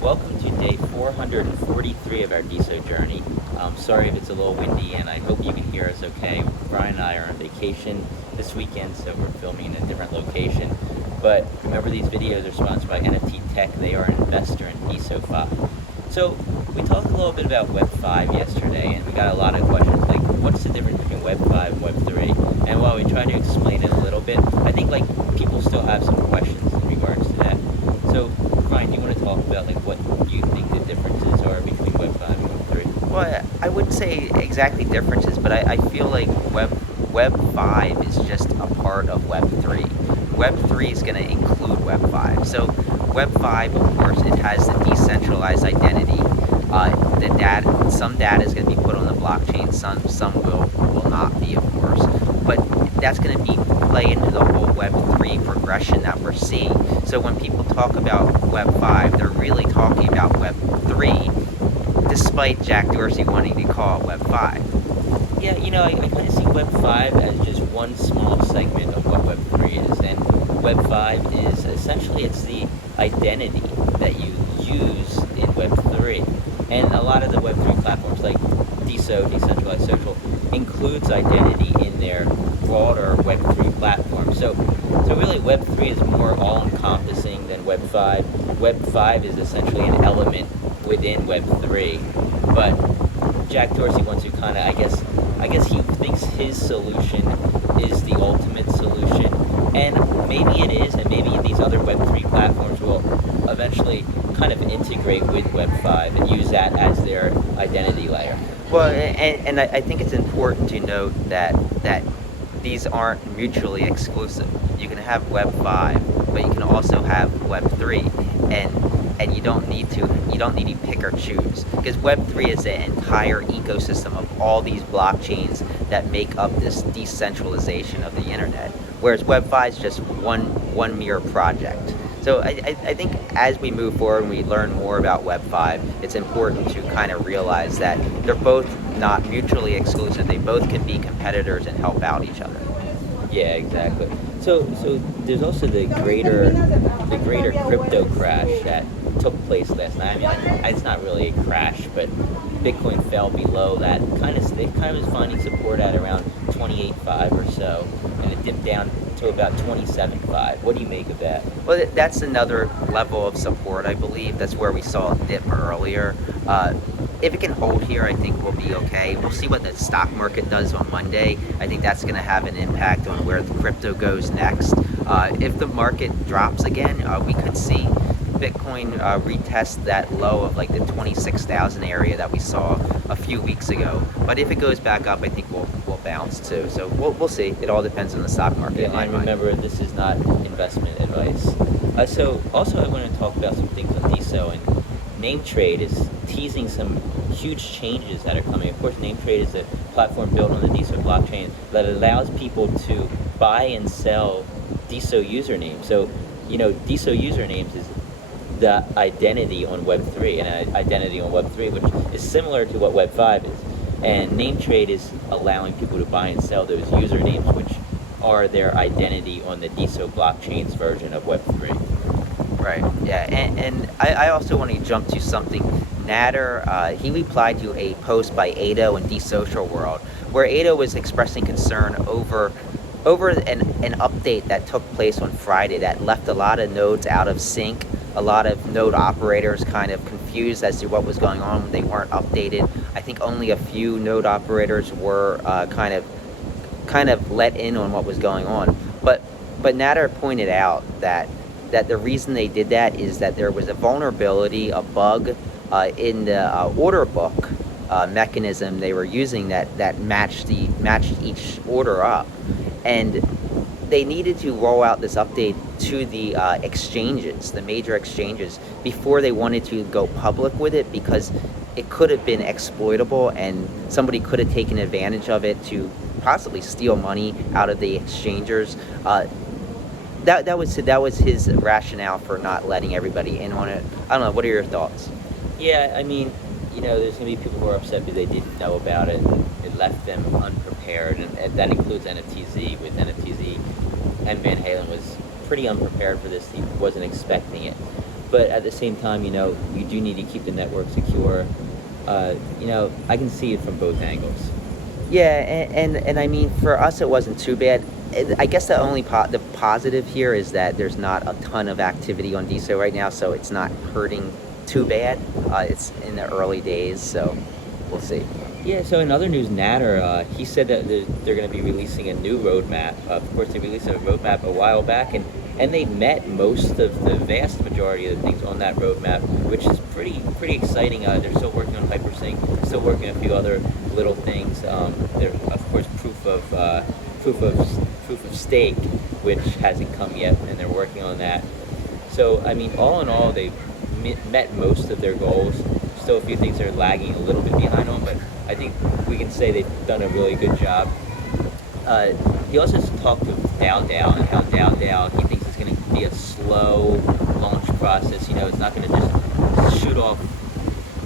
Welcome to day 443 of our Deso journey. Sorry if it's a little windy, and I hope you can hear us okay. Brian and I are on vacation this weekend, so we're filming in a different location. But remember, these videos are sponsored by NFT Tech. They are an investor in DesoFi. So we talked a little bit about Web 5 yesterday, and we got a lot of questions like, what's the difference between Web 5 and Web 3? And while we try to explain it a little bit, I think people still have some questions in regards to that. So Brian, do you want to talk about what you think the differences are between Web 5 and Web 3? Well, I wouldn't say exactly differences, but I feel like Web 5 is just a part of Web 3. Web 3 is going to include Web 5. So Web 5, of course, it has the decentralized identity. Some data is going to be put on the blockchain, some will not be, of course. But that's going to play into the whole Web 3 progression that we're seeing. So when people talk about Web 5, they're really talking about Web 3, despite Jack Dorsey wanting to call it Web 5. Yeah, I kind of see Web 5 as just one small segment of what Web 3 is. And Web 5 is essentially, it's the identity that you use in Web 3. And a lot of the Web 3 platforms like Deso, Decentralized Social, includes identity in their broader Web 3 platform. So really Web 3 is more all-encompassing than Web 5. Web 5 is essentially an element within Web 3. But Jack Dorsey wants to kind of, I guess he thinks his solution is the ultimate solution. And maybe it is, and maybe these other Web 3 platforms will eventually kind of integrate with Web 5 and use that as their identity layer. Well, and I think it's important to note that these aren't mutually exclusive. You can have Web 5, but you can also have Web 3, and you don't need to pick or choose, because Web 3 is an entire ecosystem of all these blockchains that make up this decentralization of the internet, whereas Web 5 is just one mere project. So I think as we move forward and we learn more about Web 5, it's important to kind of realize that they're both not mutually exclusive. They both can be competitors and help out each other. Yeah, exactly. So there's also the greater crypto crash that took place last night. I mean, it's not really a crash, but Bitcoin fell below that. It kind of is finding support at around 28.5 or so, and it dipped down to about 27.5. What do you make of that? Well, that's another level of support, I believe. That's where we saw a dip earlier. If it can hold here, I think we'll be okay. We'll see what the stock market does on Monday. I think that's going to have an impact on where the crypto goes next. If the market drops again, we could see Bitcoin retest that low of the 26,000 area that we saw a few weeks ago. But if it goes back up, I think we'll bounce too. So we'll see. It all depends on the stock market. Yeah, and remember, this is not investment advice. So also I want to talk about some things on Deso, and NameTrade is teasing some huge changes that are coming. Of course, NameTrade is a platform built on the Deso blockchain that allows people to buy and sell Deso usernames. So, Deso usernames is the identity on Web 3, and an identity on Web 3, which is similar to what Web 5 is. And NameTrade is allowing people to buy and sell those usernames, which are their identity on the Deso blockchain's version of Web 3. Right, yeah, and I also want to jump to something. Natter, he replied to a post by Ado in DeSocial World, where Ado was expressing concern over an update that took place on Friday that left a lot of nodes out of sync, a lot of node operators kind of confused as to what was going on when they weren't updated. I think only a few node operators were kind of let in on what was going on. But Natter pointed out that the reason they did that is that there was a vulnerability, a bug in the order book mechanism they were using that matched each order up, and they needed to roll out this update to the exchanges, the major exchanges, before they wanted to go public with it, because it could have been exploitable and somebody could have taken advantage of it to possibly steal money out of the exchangers. That was his rationale for not letting everybody in on it. I don't know. What are your thoughts? Yeah, I mean, there's going to be people who are upset because they didn't know about it. It left them unprepared, and that includes NFTZ. With NFTZ, and Van Halen was pretty unprepared for this. He wasn't expecting it. but at the same time, you do need to keep the network secure. I can see it from both angles. Yeah, and I mean, for us, it wasn't too bad. I guess the only the positive here is that there's not a ton of activity on DSO right now, so it's not hurting too bad. It's in the early days, so we'll see. Yeah, so in other news, Natter, he said that they're going to be releasing a new roadmap. Of course, they released a roadmap a while back, and they met most of the vast majority of the things on that roadmap, which is pretty exciting. They're still working on hypersync, still working on a few other little things. They're, of course, proof of stake, which hasn't come yet, and they're working on that. So, I mean, all in all, they've met most of their goals. Still a few things they're lagging a little bit behind on, but I think we can say they've done a really good job. He also talked of DAO and how DAO, he thinks it's going to be a slow launch process. It's not going to just shoot off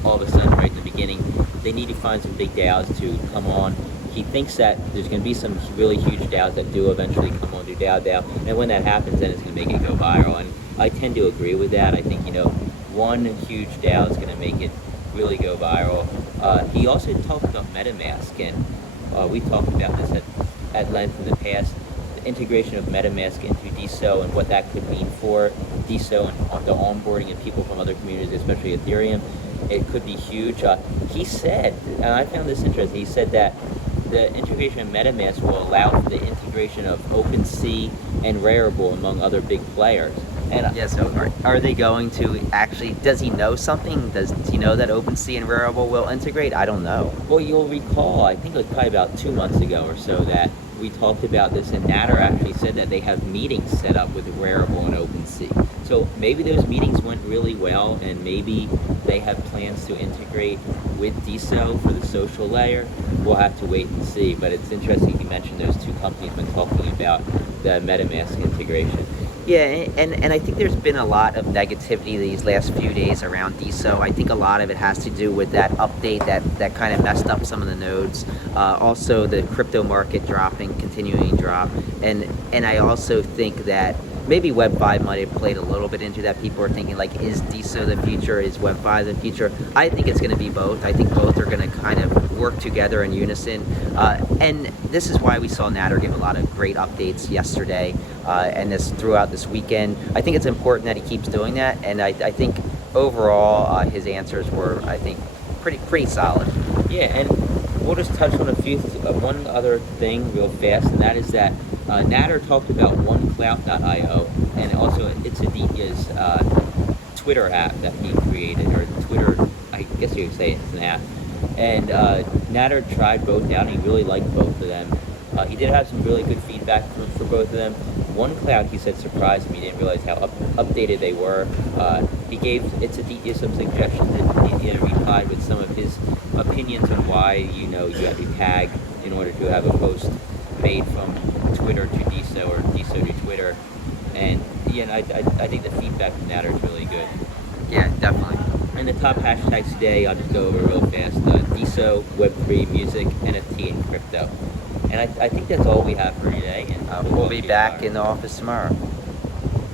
all of a sudden right in the beginning. They need to find some big DAOs to come on. He thinks that there's going to be some really huge DAOs that do eventually come on to DAO, and when that happens, then it's going to make it go viral. And I tend to agree with that. I think one huge DAO is going to make it really go viral. He also talked about MetaMask, and we talked about this at length in the past. The integration of MetaMask into Deso and what that could mean for Deso and the onboarding of people from other communities, especially Ethereum. It could be huge. He said, and I found this interesting, he said that the integration of MetaMask will allow for the integration of OpenSea and Rarible among other big players. And Yeah, so are they going to actually, does he know something? Does he know that OpenSea and Rarible will integrate? I don't know. Well, you'll recall, I think it was probably about 2 months ago or so, that we talked about this, and Natter actually said that they have meetings set up with Rarible and OpenSea. So maybe those meetings went really well, and maybe they have plans to integrate with Deso for the social layer. We'll have to wait and see, but it's interesting you mentioned those two companies when talking about the MetaMask integration. Yeah, and I think there's been a lot of negativity these last few days around Deso. I think a lot of it has to do with that update that kind of messed up some of the nodes. Also, the crypto market continuing drop. And I also think that maybe Web 5 might have played a little bit into that. People are thinking, like, is Deso the future? Is Web 5 the future? I think it's going to be both. I think both are going to kind of work together in unison. And this is why we saw Natter give a lot of great updates yesterday and throughout this weekend. I think it's important that he keeps doing that. And I think overall his answers were, I think, pretty solid. Yeah, and we'll just touch on one other thing real fast, and that is that Natter talked about OneCloud.io, and also it's Aditya's Twitter app that he created, or Twitter, I guess you could say it's an app. And Natter tried both out, and he really liked both of them. He did have some really good feedback for both of them. OneCloud, he said, surprised him. He didn't realize how updated they were. He gave Aditya some suggestions, and Aditya replied with some of his opinions on why you have to tag in order to have a post made from Twitter to Deso or Deso to Twitter. And I think the feedback from Natter is really good. Yeah, definitely. And the top hashtags today, I'll just go over real fast. Deso, Web3, music, NFT, and crypto. And I think that's all we have for today. And We'll be back in the office tomorrow.